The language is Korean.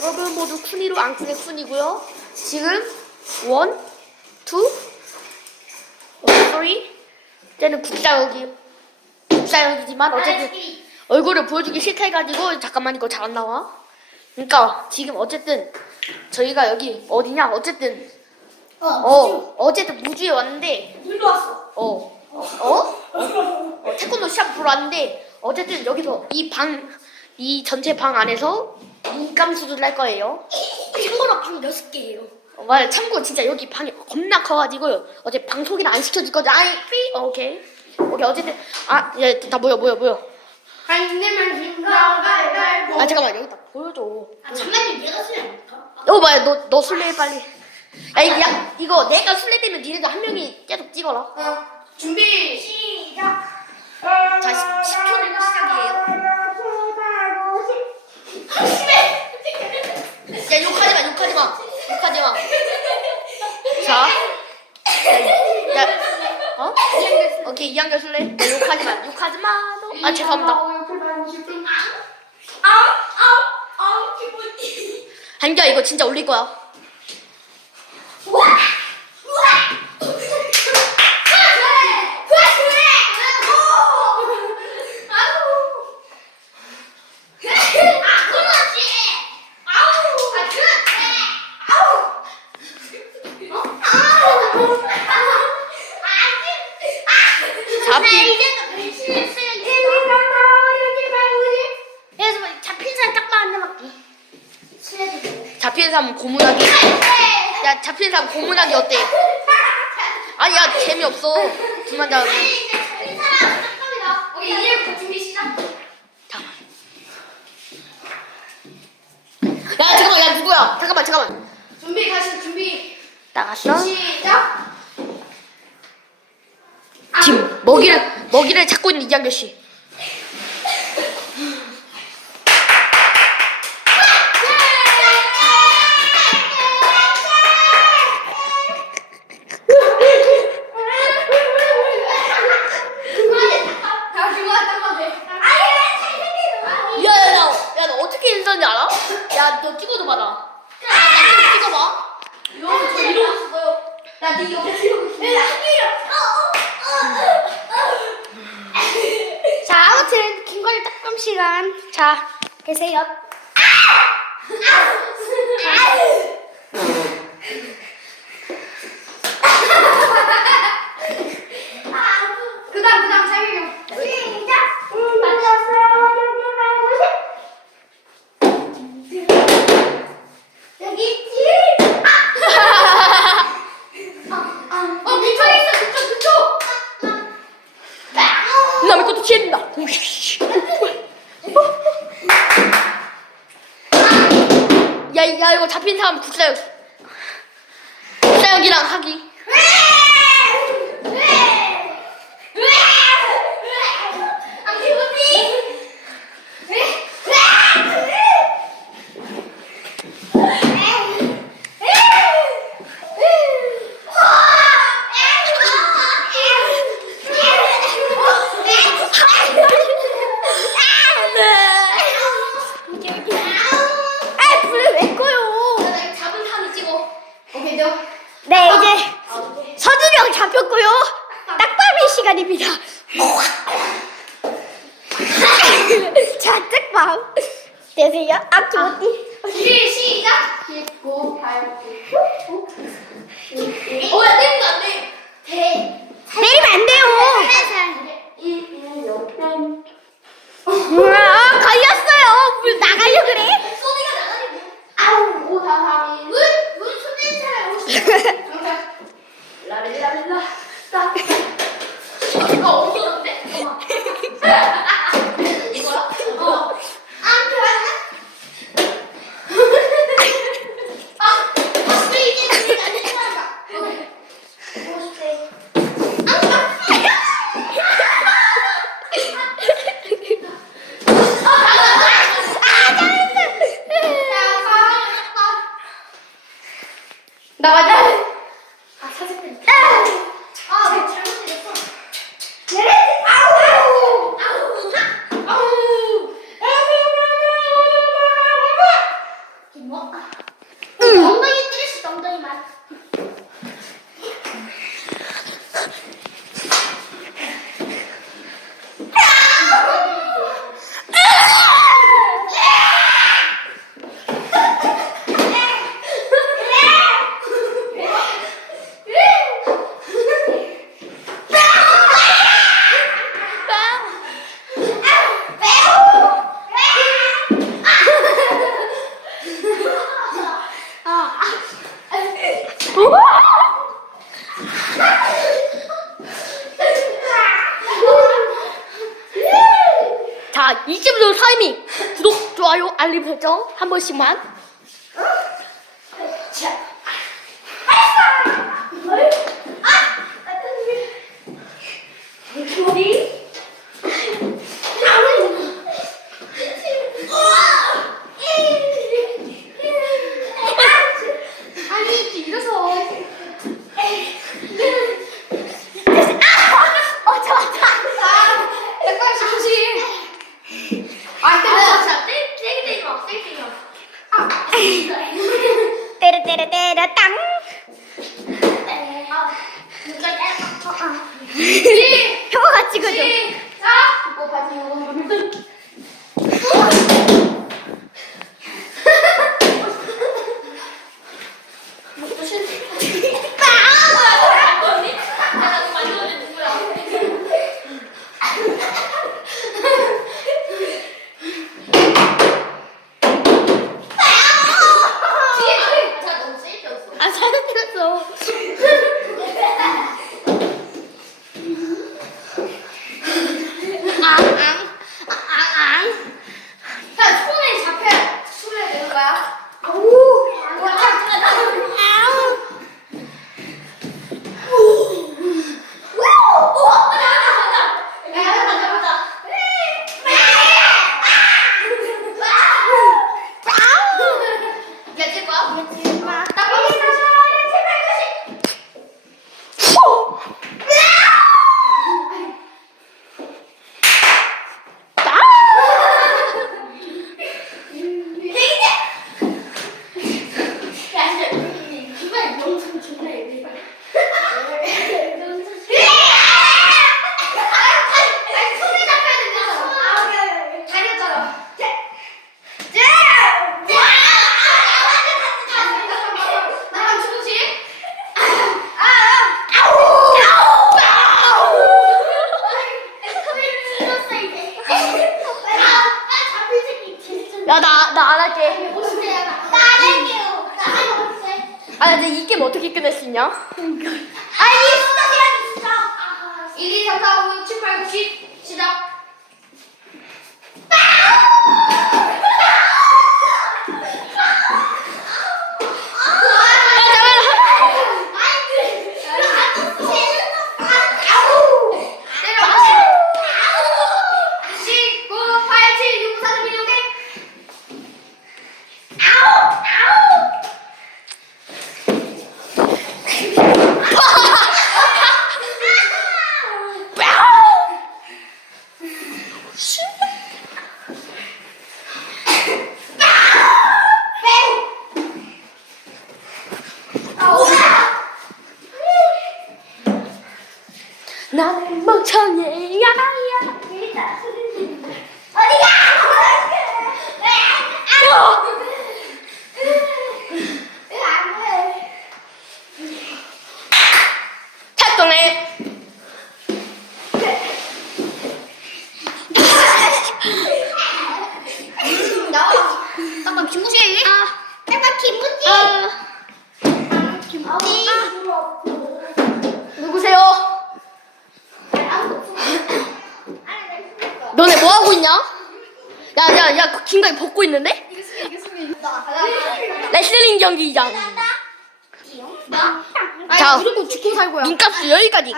여러분 모두 쿤이로 앙쿤의 쿤이고요. 지금 원, 투, 어, 쓰리. 쟤는 국사역이 국사역이지만 어쨌든 얼굴을 보여주기 싫다 해가지고 잠깐만 이거 잘 안 나와. 그러니까 지금 어쨌든 저희가 여기 어디냐? 어쨌든 어, 어 어쨌든 무주에 왔는데 물로 왔어. 어 어? 어 태권도 시합 보러 왔는데 어쨌든 여기서 이 방 이 전체 방 안에서 인감 수술을 할 거예요. 참고로 방 여섯 개예요. 어, 맞아. 참고 진짜 여기 방이 겁나 커가지고 어제 방송이나 안 시켜줄 거죠? 아이 삐. 어, 오케이. 오케이 어쨌든 아얘다 모여 모여 모여. 한 대만 힘가 갈갈고. 아 잠깐만 여기다 보여줘. 아, 잠깐만 얘가 쓰면 안 될까? 어 뭐야 너너 술래 빨리. 야, 이, 야 이거 내가 술래 되면 니네도 한 명이 계속 찍어라. 어, 준비 시작. 자 10초 내고 시작이에요. 아, 심해. 야 욕하지 마 욕하지 마 욕하지 마. 자. 야, 야 어? 오케이 이한결 술래. 야, 욕하지 마 욕하지 마. 너. 아 죄송합니다. 한결 이거 진짜 올릴 거야. 우와 우와. 잡히 잡힌 사람 딱만 한 대밖에. 슬래드. 잡히는 사람 고문하기. 야 잡히는 사람 고문하기 어때? 아니 야 재미없어. 그만 다. 오케이 이제부터 준비 시작. 잠깐만. 야 잠깐만 야 누구야? 잠깐만 잠깐만. 준비 다시 준비 나갔어? 시작. 지금 먹이를 먹이를 찾고 있는 이한결 씨. 다 그만 딱만 야야야야 너 어떻게 인사인지 알아? 야 너 찍어도 봐라. 나 찍어봐. 이러고 저 이러고 있어요. 나네 옆에 이러고 있어. 자, 아무튼 김건희 딱밤 시간. 자, 되세요. 그다음 그다음 설명. 시작. 여기 있지. 어 그쪽 있어 그쪽 그쪽. 남의 것도 취했다. 야, 야 이거 잡힌 사람 국사역. 국 사역이랑 하기. 방. 되세요? 앞 좋디. 시, 시작! 9, 8, 9, 9, 오, 야, 내리면 안 돼! 대, 내리면 안 돼요! 1, 1, 6, 1. 사 알림 설정 한 번씩만. 자. 네. 혀가 찍어져. আমার 나 이제 이 게임 어떻게 끝낼 수 있냐? 아니, 1, 2, 3, 4, 5, 6, 7, 8, 9, 10. 나는 멍청이야. 작동해. 잠깐 김무지. 아, 잠깐 김무지. 김무지. 있냐? 야, 야, 야, 그 긴가이 벗고 있는데? 레슬링 경기장. 자, 무조건 죽고 살 거야. 민값 여기까지.